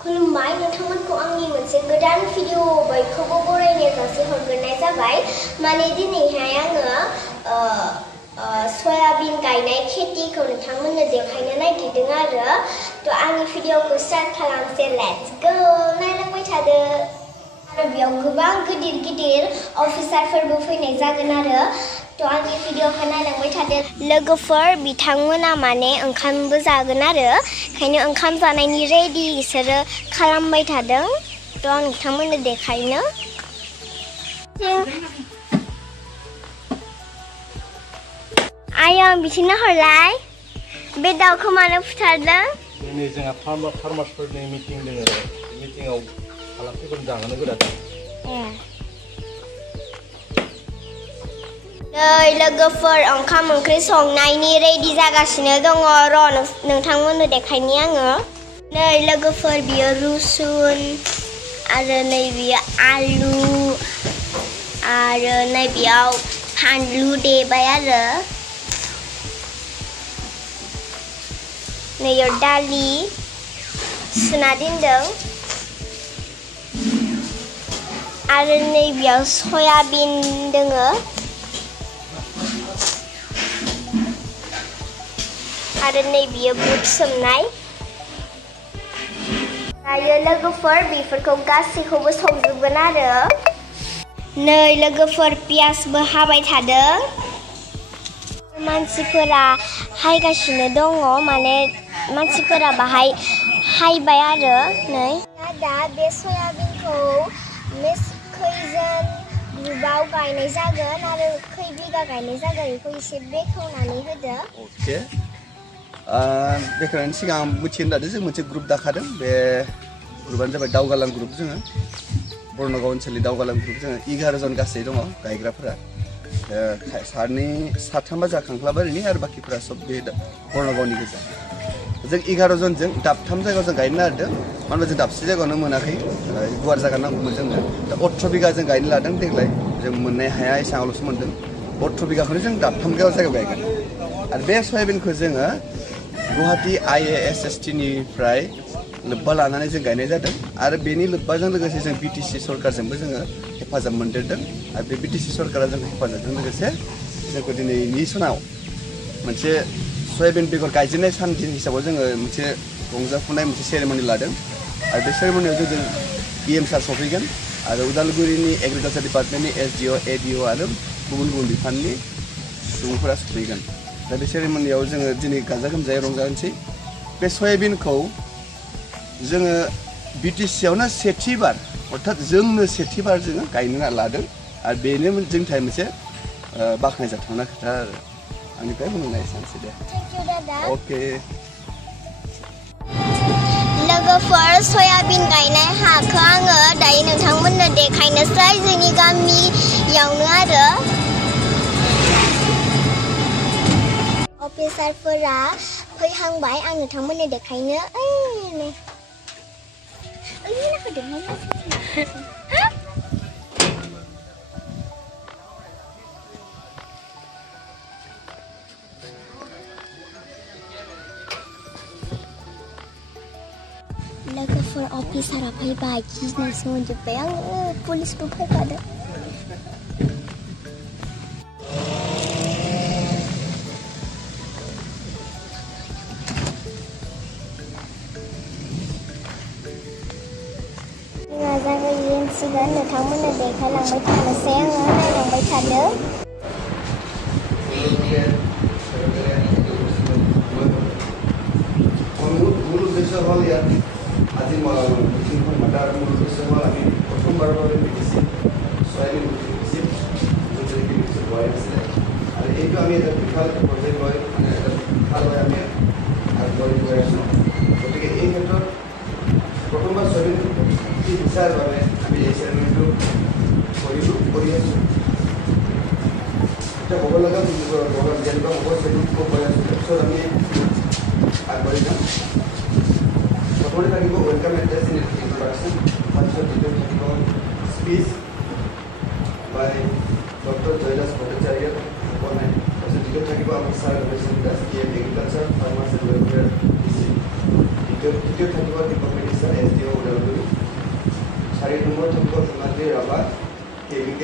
kulumbai nोंथांमोनखौ आंनि मोनसे गोदान video बयखौबो बरायनो जासिहरग्रोनाय जाबाय माने दिनैहाय आङो सयाबिन गायनाय खेथिखौ नोंथांमोननो देखायनो नागिरदों आरो थ' आंनि भिडिअखौ स्टार्ट खालामसै लेट्स गो नायलांबाय थादो आरो बेयाव गोबां गिदिर अफिसारफोरबो फैनाय जागोन आरो थ' आंनि भिडिअखौ नायलांबाय थादो लोगोफोर बिथांमोना माने ओंखामबो जागोन आरो ओंखायनो ओंखाम जानायनि रेडि बिसोरो खालामबाय थादों थ' आं नोंथांमोननो देखायनो आयं बिथिंनो हरलाय बे दाउखौ मानो फुथारदों दिनै जोंहा फार्मार्सफोरनि मिटिं दङ मिटिंआव आलासिफोर जाहोनो गोनां नै लोगोफोर ओंखाम ओंख्रि संनायनि रेडि जागासिनो दङ र' नोंथांमोननो देखायनि आङो नै लोगोफोर बियो रुसुन आरो नै बियो आलु आरो नै बेयाव फानलु देबाय आरो नैयाव दालि सुना दोनदों आरो नै बेयाव सयाबिन दोङो आरो नै बियो बुट सोमनाय दायो लोगोफोर बेफोरखौ गासैखौबो संजोबगोन आरो नै लोगोफोर पियासबो हाबाय थादों मानसिफोरा हायगासिनो दङ माने मानसिफोरा बाहाय हायबाय आरो नै दा बे सयाबिनखौ खैजोन ग्रुपआव गायनाय जागोन आरो खै बिगा गायनाय जागोन बेखौ एसे बेखेवनानै होदो अके बेखेवनायनि सिगां मिथिनो लादों जों मोनसे ग्रुप दाखादों बे ग्रुपआनो जाबाय दावगालां ग्रुप जोङो बर्नगाव ओनसोलनि दावगालां ग्रुप जोङो 11 जन गासै दङ गायग्राफोरा साथामा जाखांख्लाबारिनि आरो बाखिफोरा सब बे बर्नगावनि गोजा जों 11 जनजों दाबथाम जायगायाव जों गायनो नागिरदों मानो होनबा जों दाबसे जायगायावनो मोनाखै गुवार जायगा नांगौमोन जोंनो दा 18 बिगा जों गायनो लादों देग्लाय जों मोननाय हाया एसेबांल'सो मोनदों 18 बिगाखौनो जों दाबथाम जायगायाव गायगोन आरो बे सयाबिनखौ जोङो गुवाहाटी IASST निफ्राय लोब्बा लानानै जों गायनाय जादों आरो बेनि लोब्बाजों लोगोसे जों BTC सरकारजोंबो जोङो हेफाजाब मोनदेरदों आरो बे BTC सरकारा जोंखौ हेफाजाबजों लोगोसे जोंखौ दिनैनि सानाव मोनसे सयाबिन बेगर गायजेननाय सान दिन हिसाबाव जोङो मोनसे रंजाफुनाय मोनसे सेरेमनि लादों आरो बे सेरेमनियाव जों EM सार सफैगोन आरो उदालगुरिनि एग्रिकालचार डिपार्टमेन्टनि SDO ADO आरो गुबुन गुबुन बिफाननि सुबुंफोरा सफैगोन दा बे सेरेमनियाव जोङो दिनै गाजा गोमजायै रंजानोसै बे सयाबिनखौ जोङो BTC-आवनो सेथिबार अर्थात जोंनो सेथिबार जोङो गायनो लादों आरो बेनो जोंनि थाखाय मोनसे बाख्नायजाथावना खोथा आरो आंनिफ्राय बुंनाय एसेनोसै दे अके लोगोफोर सयाबिन गायनाय हाखौ आङो दायो नोंथांमोननो देखायनोसै जोंनि गामियावनो आरो अफिसारफोरा फैहांबाय आं नोंथांमोननो देखायनो लोगोफोर अफिसारा फैबाय गिनायसो मोनजोब्बाय आङो पुलिसबो फैफादों जागायजेनसिगोन नोंथांमोननो देखायलांबाय थानोसै आङो नायलांबाय थादो মূল উদ্দেশ্য হ'ল ইয়াত আজি মিটিংখন মাতাৰ মূল উদ্দেশ্য হ'ল আমি প্ৰথমবাৰৰ বাবে বিটিচি সয়াবিন বিটিচি হোৱাই আছিলে আৰু এইটো আমি এটা বিশাল প্ৰজেক্ট লৈ মানে এটা বিশালভাৱে আমি আগবাঢ়ি গৈ আছোঁ গতিকে এই ক্ষেত্ৰত প্ৰথমবাৰ সয়াবিন বিচাৰ বাবে আমি এই চেৰেমনিটো কৰি আছোঁ এতিয়া ক'ব লগা যেনেকুৱা হ'ব সেইটো কৈ আছোঁ তাৰপিছত আমি আগবাঢ়ি যাম প্ৰথমতে থাকিব ৱেলকাম এড্ৰেছ ইন ইন্ট্ৰডাকশ্যন তাৰপিছত দ্বিতীয় থাকিব speech by doctor Joydas Bhattacharya তাৰপিছত দ্বিতীয় থাকিব আমাৰ sir Ramesh Das agriculture farmers and welfare তৃতীয় থাকিব department Officer SDO Udalguri 4 number থাকিব হিমাদ্ৰী ৰাভা KVK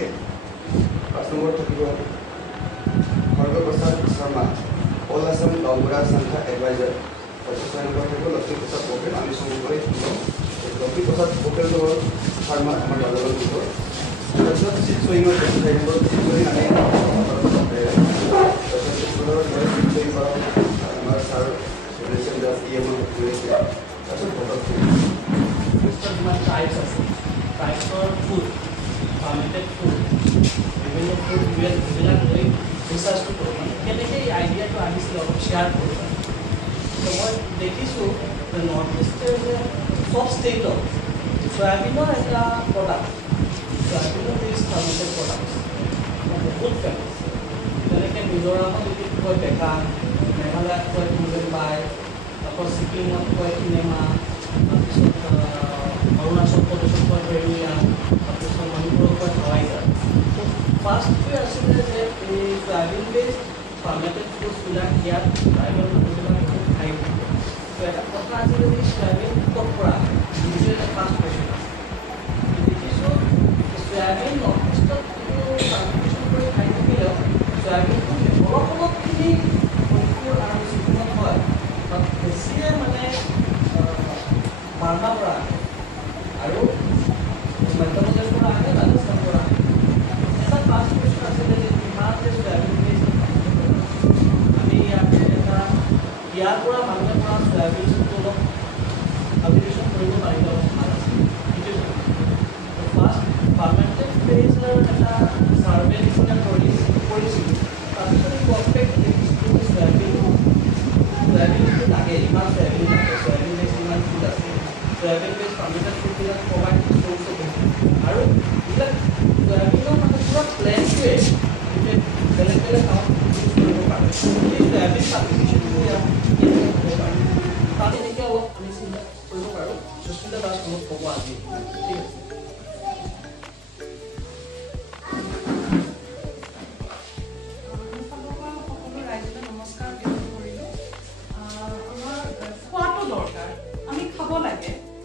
5 নম্বৰ থাকিব Sarbaprasad Sharma All Assam Laura Santa Advisor 6 number থাকিব লক্ষ্মী প্ৰসাদ পটেল আমি সমগ্ৰ লক্ষ্মী প্ৰসাদ পটেল শৰ্মা আমাৰ দলৰ দিব তাৰপিছত চিটসইঙৰ 6 নম্বৰ চিটসইং আমি আমাৰ ছাৰ ৰিলেশ্যন দাস ইএমও কৰিছে তাৰপিছত photo types of food, fermented food, বিভিন্ন food research to program. Keneke idea to share program. So what dekisu the northeastern top state of soyabean as a product. Soyabean is fermented products from the food families. Keneke Mizoram koi beka, Meghalaya koi kulumbai, tapos Sikkim koi kinema. Arunachal Pradesh for area, for Manipur for Hawaii. So first we assume that the soybean-based fermented foods will not here tribal high. So at a podcast the soybean copra. This is the first question. So the soybean not just to fermentation for high kilo. Soybean to all of the for and super hot. But the same mane marna pra. আৰু মধ্যপ্ৰদেশ পৰা আহে ৰাজস্থান পৰা এটা পাঁচ বছৰ আছে যে ইমানতে সোয়াবিন আমি ইয়াৰ পৰা মানুহে পৰা সোয়াবিন অলপ আবিষ্কাৰ কৰিব পাৰিব ভাল আছে এইটো ফাৰ্ষ্ট ফাৰ্মেন্টেড বেজৰ এটা সাৰ্ভে নিচিনা কৰিছিল তাৰপিছত পাৰফেক্ট দেখিছোঁ সোয়াবিন লাগে ইমান সোয়াবিন লাগে সোয়াবিন বেছ ইমান ফুড আছে soybean-based fermented food will provide source of income. And soybean মানে পুরা প্ল্যান কে যে বেলেগ কাম কৰিব পাৰে এই soybean সাবস্টিটিউশন টো কৰিব পাৰে তাতে নেকি আমি চিন্তা কৰিব পাৰো সুস্থিত বাস কোনো ক'ব আজি ঠিক আছে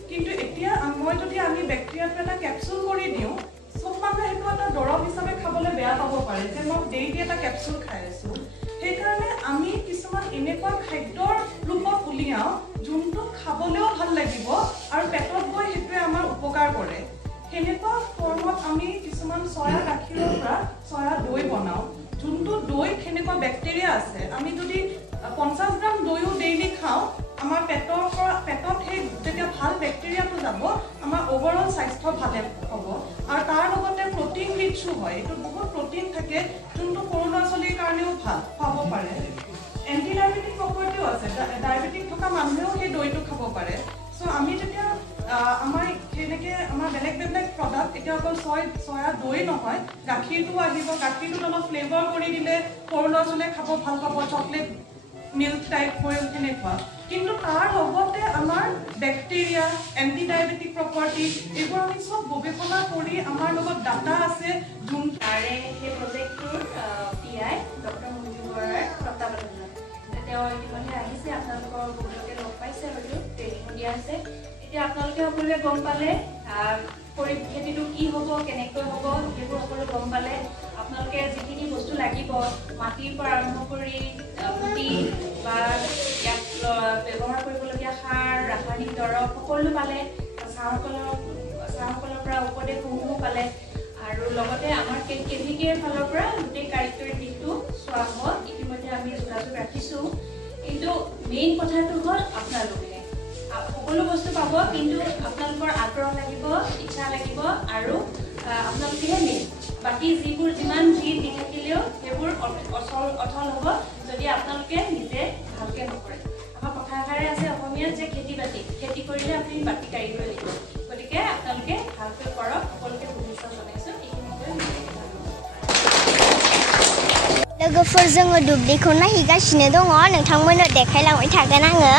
কিন্তু এতিয়া মই যদি আমি ব্যাকটেৰিয়াটো এটা ক্যাপসুল কৰি দিও সব মানুহে এটা দৰব হিচাপে খাবলৈ বেয়া পাব পাৰে যে মই ডেইলি এটা ক্যাপসুল খাই আছো সেই কাৰণে আমি কিছুমান এনেকুৱা খাদ্যৰ ৰূপত উলিয়াও যোনটো খাবলৈও ভাল লাগিব আৰু পেটত গৈ হেতুৱে আমাৰ উপকাৰ কৰে হেনেকুৱা ফৰ্মত আমি কিছুমান সয়া গাখীৰৰ পৰা সয়া দৈ বনাও যোনটো দৈ হেনেকুৱা ব্যাকটেৰিয়া আছে আমি যদি 50 গ্ৰাম দৈও ডেইলি খাও আমাৰ পেটত হে যেতিয়া ভাল ব্যাকটেৰিয়াটো যাব আমাৰ ওভাৰঅল স্বাস্থ্য ভালে হ'ব আৰু তাৰ লগতে প্ৰটিন ৰিচো হয় এটো বহুত প্ৰটিন থাকে যোনটো সৰুলছলিৰ কাৰণেও ভাল খাব পাৰে এন্টি ডায়াবেটিক প্ৰপাৰ্টিও আছে ডায়াবেটিক থকা মানুহেও হে দৈটো খাব পাৰে সো আমি যেতিয়া আমাৰ কেনেকে আমাৰ বেলেগ প্ৰডাক্ট এটা অকল সয়া দৈ নহয় গাখীৰটো আহিব গাখীৰটো অলপ ফ্লেভাৰ কৰি দিলে সৰুলছলে খাব ভাল পাব চকলেট মিল্ক টাইপ হয় এনেকুৱা কিন্তু তাৰ লগতে আমাৰ ব্যাকটেৰিয়া এন্টি ডায়াবেটিক প্ৰপাৰ্টি এইবোৰ আমি সব গৱেষণা কৰি আমাৰ লগত ডাটা আছে যোন তাৰে এই প্ৰজেক্টৰ পিআই ডক্টৰ মঞ্জুবৰাৰ তত্ত্বাৱধানত তেওঁ ইতিমধ্যে আহিছে আপোনালোকৰ বহুলোকে লগ পাইছে আৰু ট্ৰেইনিং দিয়া আছে এতিয়া আপোনালোকে সকলোৱে গম পালে খেতিটো কি হ'ব কেনেকৈ হ'ব সেইবোৰ সকলো গম পালে আপোনালোকে যিখিনি বস্তু লাগিব মাটিৰ পৰা আৰম্ভ কৰি গুটি বা ইয়াত ব্যৱহাৰ কৰিবলগীয়া সাৰ ৰাসায়নিক দৰৱ সকলো পালে চাহসকলৰ পৰা উপদেশসমূহ পালে আৰু লগতে আমাৰ কেভিকেৰ ফালৰ পৰা গোটেই কাৰিকৰী দিশটো চোৱা হ'ব ইতিমধ্যে আমি যোগাযোগ ৰাখিছোঁ কিন্তু মেইন কথাটো হ'ল আপোনালোকে সকলো বস্তু পাব কিন্তু আপোনালোকৰ আগ্ৰহ লাগিব ইচ্ছা লাগিব আৰু আপোনালোকেহে মেইন বাকি যিবোৰ যিমান যি দি থাকিলেও সেইবোৰ অচল হ'ব যদি আপোনালোকে নিজে ভালকৈ নকৰে আমাৰ কথা এষাৰে আছে অসমীয়াত যে খেতি কৰিলে আপুনি বাতি কাঢ়িব লাগিব গতিকে আপোনালোকে ভালকৈ কৰক সকলোকে শুভেচ্ছা জনাইছোঁ लोगोफोर जोङो दुब्लिखौ नायहैगासिनो दङ नोंथांमोननो देखायलांबाय थागोन आङो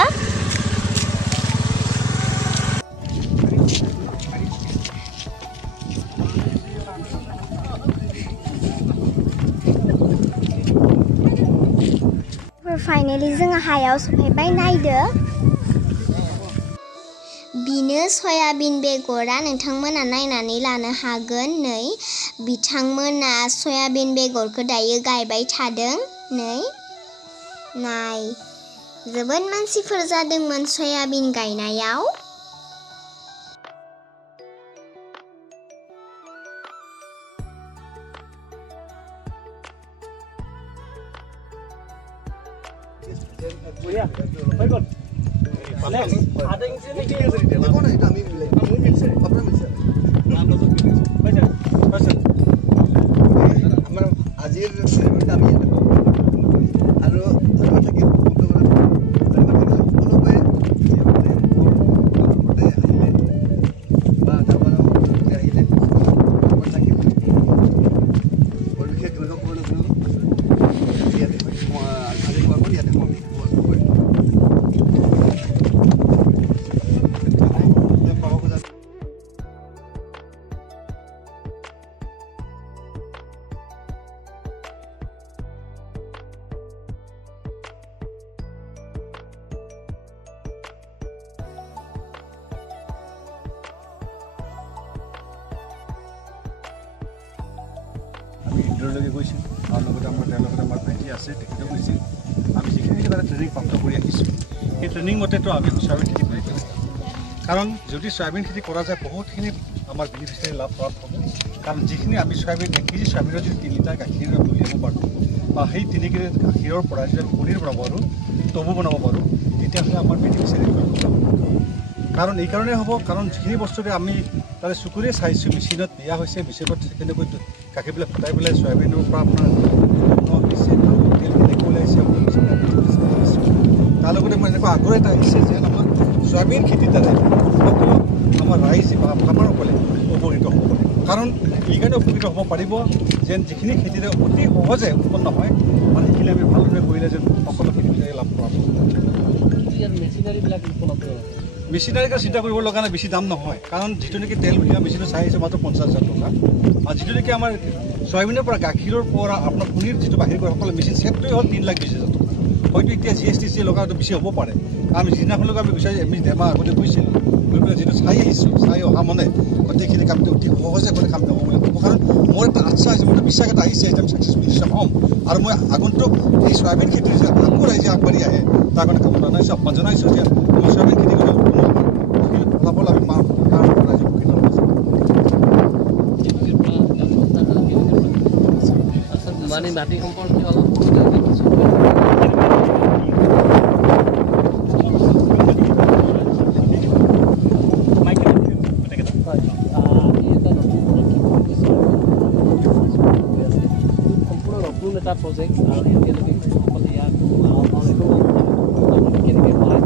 फाइनली जोङो हायाव सफैबाय नायदो बिनो सयाबिन बेगरा नोंथांमोना नायनानै लानो हागोन नै बिथांमोना सयाबिन बेगरखौ दायो गायबाय थादों नै नाय जोबोद मानसिफोर जादोंमोन सयाबिन गायनायाव ইন্দ্ৰলৈকে গৈছিল আৰু লগতে আমাৰ ভাইটি আছে তেখেতেও গৈছিল আমি যিখিনি কিবা ট্ৰেইনিং প্ৰাপ্ত কৰি আহিছোঁ সেই ট্ৰেইনিং মতেতো আমি সয়াবিন খেতি কৰি আছোঁ কাৰণ যদি সয়াবিন খেতি কৰা যায় বহুতখিনি আমাৰ বেনিফিচিয়াৰী লাভ প্ৰাপ্ত হ'ব কাৰণ যিখিনি আমি সয়াবিন 1 কেজি সয়াবিনৰ যদি 3 লিটাৰ গাখীৰ উলিয়াব পাৰোঁ বা সেই 3 কেজি গাখীৰৰ পৰা যদি আমি পনীৰ বনাব পাৰোঁ টবু বনাব পাৰোঁ তেতিয়াহ'লে আমাৰ বেনিফিচিয়াৰী কাৰণ এই কাৰণেই হ'ব কাৰণ যিখিনি বস্তুৰে আমি তাৰে চকুৰে চাইছোঁ মেচিনত দিয়া হৈছে মেচিনত কেনেকৈ গাখীৰবিলাক ফুটাই পেলাই সয়াবিনৰ পৰা আপোনাৰ তেল কেনেকৈ ওলাইছে তাৰ লগতে মই এনেকুৱা আগ্ৰহ এটা আহিছে যে আমাৰ সয়াবিন খেতিৰ দ্বাৰা আমাৰ ৰাইজ বা ফাৰ্মাৰসকলে উপকৃত হ'ব পাৰে কাৰণ এইকাৰণে উপকৃত হ'ব পাৰিব যেন যিখিনি খেতিৰে অতি সহজে উৎপন্ন হয় মানে সেইখিনি আমি ভালদৰে কৰিলে যেন সকলো খেতিবিলাকে লাভ কৰা মেচিনাৰীবিলাক উপলব্ধ মেচিনাৰীকে চিন্তা কৰিব লগা নাই বেছি দাম নহয় কাৰণ যিটো নেকি তেল উলিওৱা মেচিনৰ চাই আহিছে মাত্ৰ 50,000 টকা আৰু যিটো নেকি আমাৰ সয়াবিনৰ পৰা গাখীৰৰ পৰা আপোনাৰ পনীৰ যিটো বাহিৰ কৰে সকলো মেচিন ছেটটোৱে হ'ল 3,20,000 টকা হয়তো এতিয়া GST লগাটো বেছি হ'ব পাৰে আমি যিদিনাখনলৈকে আমি বিচাৰি আমি দেমাহ আগতে গৈছিলোঁ গৈ পেলাই যিটো চাই আহিছোঁ চাই অহা মানে গোটেইখিনি কামটো অতি সহজে কৰি কাম হ'ব বুলি ভাবোঁ কাৰণ মোৰ এটা আশা আছে মোৰ এটা বিশ্বাস এটা আহিছে যে আমি ছাকচেছফুল নিশ্চয় হ'ম আৰু মই আগন্তুক এই সয়াবিন খেতিৰ যে আকৌ ৰাইজে আগবাঢ়ি আহে তাৰ কাৰণে কামনা জনাইছোঁ আহ্বান জনাইছোঁ যে আমি সয়াবিন খেতি কৰি ফলাফল আমি পাম তাৰ ৰাইজে উপকৃত হ'ব মানে মাটি সম্পৰ্কে অলপ এটা প্ৰজেক্ট আৰু এতিয়ালৈকে সকলে ইয়াত কেনেকৈ সহায়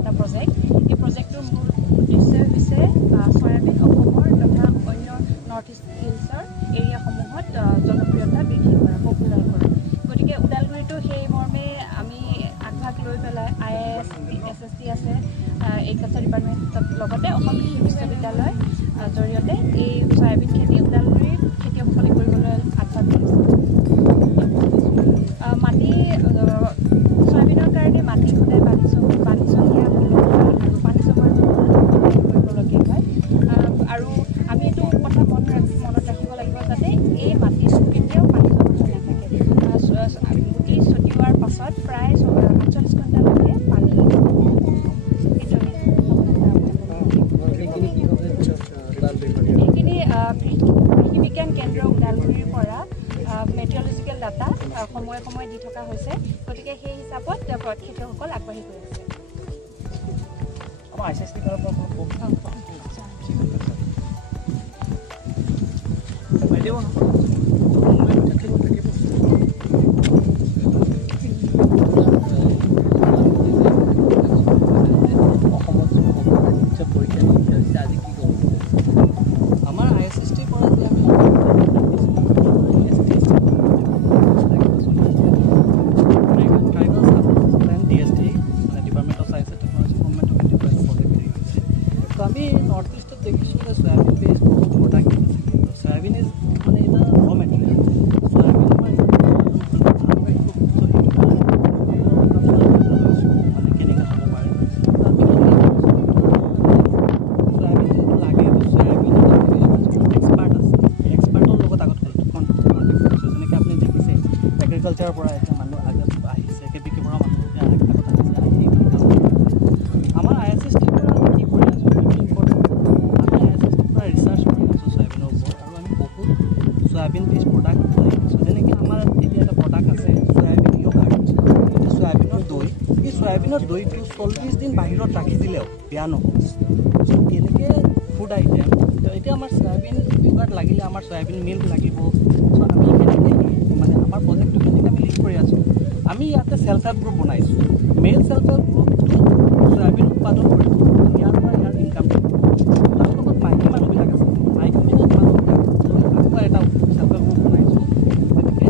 এটা প্ৰজেক্ট এই প্ৰজেক্টটোৰ মূল উদ্দেশ্য হৈছে সয়াবিন অসমৰ তথা অন্য নৰ্থ ইষ্ট হিলছৰ এৰিয়াসমূহত জনপ্ৰিয়তা বৃদ্ধি কৰা পপুলাৰ কৰা গতিকে ওদালগুৰিতো সেই মৰ্মে আমি আগভাগ লৈ পেলাই IAS SST আছে এগ্ৰিকালচাৰ ডিপাৰ্টমেণ্টৰ লগতে অসম কৃষি বিশ্ববিদ্যালয়ৰ জৰিয়তে এই সয়াবিন খেতি ওদালগুৰিৰ খেতিয়কসকলে কৰিবলৈ আগভাগ লৈছে মাটি সয়াবিনৰ কাৰণে মাটি সদায় বালিচহীয়া আৰু পানী জমাৰ কৰিবলগীয়া হয় আৰু আমি এইটো কথা মনত ৰাখিব লাগিব যাতে এই মাটিত কেতিয়াও পানী জমা হৈ নাথাকে গুটি ছটিওৱাৰ পাছত প্ৰায় 48 ঘণ্টালৈকে পানী কৃষি বিজ্ঞান কেন্দ্ৰ ওদালগুৰিৰ পৰা মেট্ৰলজিকেল ডাটা সময়ে সময়ে দি থকা হৈছে গতিকে সেই হিচাপত খেতিয়কসকল আগবাঢ়ি গৈ আছে আমাৰ ICST ফালৰ পৰা বাইদেউ नॉर्थ ईस्ट देखिए सोयाबीन बेस्ड बहुत प्रोडक्ट सोयाबीन इज माने रा रॉ मटेरियल सोयाबीन এতিয়াৰ পৰা এতিয়া মানুহ আগত আহিছে কেবিকে পৰা মানুহ আমাৰ ISST পৰা আমি কি কৰি আছোঁ আমি ISST পৰা ৰিচাৰ্চ কৰি আছোঁ চয়াবিনৰ ওপৰত আৰু আমি বহুত চয়াবিন বেছ প্ৰডাক্ট বনাই আছোঁ যেনেকৈ আমাৰ এতিয়া এটা প্ৰডাক্ট আছে চয়াবিন য়োগাৰ্ট এইটো চয়াবিনৰ দৈ এই চয়াবিনৰ দৈটো 40 দিন বাহিৰত ৰাখি দিলেও বেয়া নহয় এনেকৈ ফুড আইটেম এতিয়া আমাৰ চয়াবিন য়োগাৰ্ট লাগিলে আমাৰ চয়াবিন মিল্ক লাগিব চ' আমি কেনেকৈ মানে আমাৰ প্ৰজেক্টটো কেনেকৈ আমি লিড কৰি আছোঁ আমি ইয়াতে চেল্ফ হেল্প গ্ৰুপ বনাইছোঁ মেইন চেল্ফ হেল্প গ্ৰুপটো চয়াবিন উৎপাদন কৰিব ইয়াৰ পৰা ইয়াৰ ইনকাম তাৰ লগত মাইকী মানুহবিলাক আছে মাইকী মানুহবিলাক আকৌ এটা চেল্ফ হেল্প গ্ৰুপ বনাইছোঁ গতিকে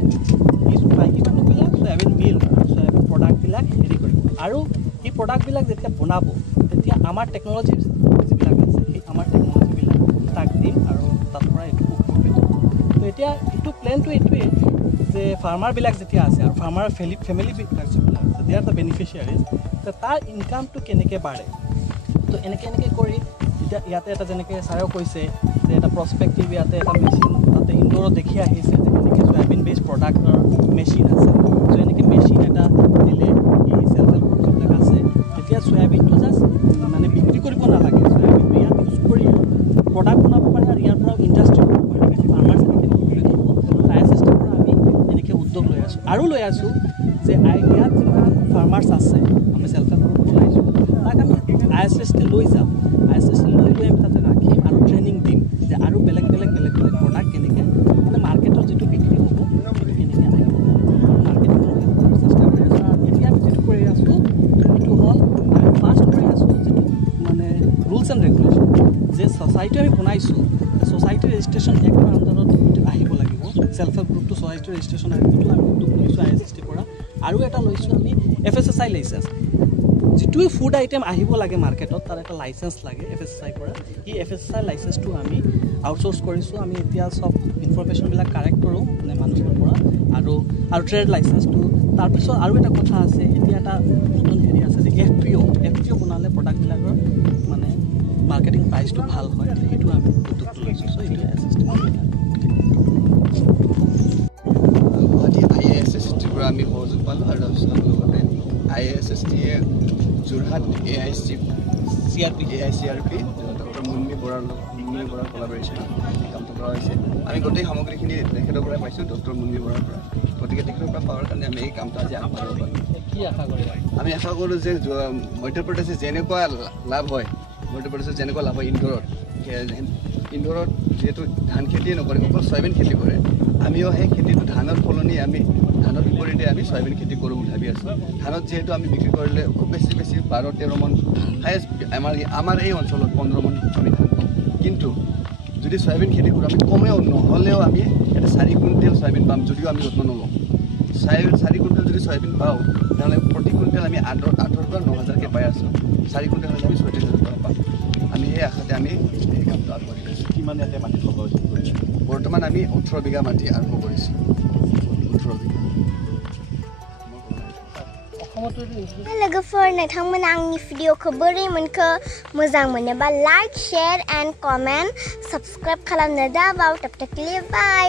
এই মাইকী মানুহবিলাক চয়াবিন মিল্ক চয়াবিন প্ৰডাক্টবিলাক হেৰি কৰিব আৰু এই প্ৰডাক্টবিলাক যেতিয়া বনাব তেতিয়া আমাৰ টেকন'লজি যিবিলাক আছে সেই আমাৰ টেকন'লজিবিলাক তাক দিম আৰু তাৰ পৰা এইটো উপকৃত তো এতিয়া এইটো প্লেনটো এইটোৱেই যে ফাৰ্মাৰবিলাক যেতিয়া আছে আৰু ফাৰ্মাৰ ফেমিলিবিলাক যিবিলাক আছে দে আৰ দ্য বেনিফিচিয়াৰিজ তো তাৰ ইনকামটো কেনেকৈ বাঢ়ে তো এনেকৈ কৰি এতিয়া ইয়াতে এটা যেনেকৈ ছাৰেও কৈছে যে এটা প্ৰস্পেক্টিভ ইয়াতে এটা মেচিন তাতে ইনডোৰত দেখি আহিছে যে এনেকৈ চয়াবিন বেছ প্ৰডাক্টৰ মেচিন আছে চ' এনেকৈ মেচিন এটা দিলে এই চেল্ফ হেল্প গ্ৰুপ যিবিলাক আছে তেতিয়া চয়াবিনটো জাষ্ট মানে বিক্ৰী কৰিব নালাগে চয়াবিনটো ইয়াত ইউজ কৰি প্ৰডাক্ট বনাব পাৰে আৰু ইয়াৰ পৰাও ইণ্ডাষ্ট্ৰি কৰিব পাৰে গতিকে ফাৰ্মাৰ যেনেকৈ উপকৃত হ'ব ISSTৰ পৰা আমি এনেকৈ উদ্যোগ লৈ আছোঁ আৰু লৈ আছোঁ যে ইয়াত যিমান ফাৰ্মাৰ্ছ আছে আমি চেল্ফ হেল্প গ্ৰুপ বনাইছোঁ তাক আমি ISST লৈ যাম ISST লৈ গৈ আমি তাতে ৰাখিম আৰু ট্ৰেইনিং দিম যে আৰু বেলেগ প্ৰডাক্ট কেনেকৈ মানে মাৰ্কেটত যিটো বিক্ৰী হ'ব সেইটো কেনেকৈ আহিব মাৰ্কেটিঙৰ চেষ্টা কৰি আছোঁ আৰু এতিয়া আমি যিটো কৰি আছোঁ সেইটো হ'ল আমি ফাৰ্ষ্ট কৰি আছোঁ যিটো মানে ৰুলছ এণ্ড ৰেগুলেশ্যন যে ছ'চাইটি আমি বনাইছোঁ ছ'চাইটি ৰেজিষ্ট্ৰেশ্যন এক্টৰ আণ্ডাৰত আহিব লাগিব চেল্ফ হেল্প গ্ৰুপটো ছ'চাইটি ৰেজিষ্ট্ৰেশ্যন এক্টটো আমি উদ্যোগ লৈছোঁ ISSTৰ পৰা আৰু এটা লৈছোঁ আমি FSSI লাইচেঞ্চ যিটোৱে ফুড আইটেম আহিব লাগে মাৰ্কেটত তাৰ এটা লাইচেঞ্চ লাগে FSSI পৰা এই FSSI লাইচেঞ্চটো আমি আউটচোৰ্চ কৰিছোঁ আমি এতিয়া চব ইনফৰমেশ্যনবিলাক কাৰেক্ট কৰোঁ মানে মানুহৰ পৰা আৰু ট্ৰেড লাইচেঞ্চটো তাৰপিছত আৰু এটা কথা আছে এতিয়া এটা নতুন হেৰি আছে যে FPO বনালে প্ৰডাক্টবিলাকৰ মানে মাৰ্কেটিং প্ৰাইচটো ভাল হয় সেইটো আমি উদ্যোগটো লৈছোঁ চ' এইটো ISSTৰ পৰা আমি সহযোগ পালোঁ আৰু তাৰপিছত লগতে ISSTয়ে যোৰহাট AICRP ডক্টৰ মুন্নি বৰাৰ কলাবৰেশ্যনত এই কামটো কৰা হৈছে আমি গোটেই সামগ্ৰীখিনি তেখেতৰ পৰাই পাইছোঁ ডক্টৰ মুন্নি বৰাৰ পৰা গতিকে তেখেতৰ পৰা পাৱাৰ কাৰণে আমি এই কামটো আজি আগবঢ়াব পাৰোঁ কি আশা কৰোঁ আমি আশা কৰোঁ যে মধ্যপ্ৰদেশে যেনেকুৱা লাভ হয় মধ্যপ্ৰদেশত যেনেকুৱা লাভ হয় ইন্দোৰত যিহেতু ধান খেতিয়ে নকৰে অকল চয়াবিন খেতি কৰে আমিও সেই খেতিটো ধানৰ সলনি আমি ধানৰ বিপৰীতে আমি চয়াবিন খেতি কৰোঁ বুলি ভাবি আছোঁ ধানত যিহেতু আমি বিক্ৰী কৰিলে খুব বেছি 12-13 মন হায়েষ্ট আমাৰ এই অঞ্চলত 15 মন আমি ধান পাওঁ কিন্তু যদি চয়াবিন খেতি কৰোঁ আমি কমেও নহ'লেও আমি এটা 4 কুইণ্টেল চয়াবিন পাম যদিও আমি যত্ন নলওঁ 4 কুইণ্টেল যদি চয়াবিন পাওঁ তেনেহ'লে প্ৰতি কুইণ্টেল আমি 8,000 পৰা 9,000কৈ পাই আছোঁ 4 কুইণ্টেল হ'লে আমি 36,000 টকা পাম আমি সেই আশাতে আমি এই কামটো আগবাঢ়ি আছোঁ কিমান ইয়াতে মাটি লগাইছোঁ বৰ্তমান আমি 18 বিঘা মাটি আৰম্ভ কৰিছোঁ 18 বিঘা लोगोफोर नोंथांमोना आंनि भिडिअखौ बोरै मोनखो मोजां मोनोबा like share end comment subscribe खालामनो दाबाव टप टप क्लिक बाय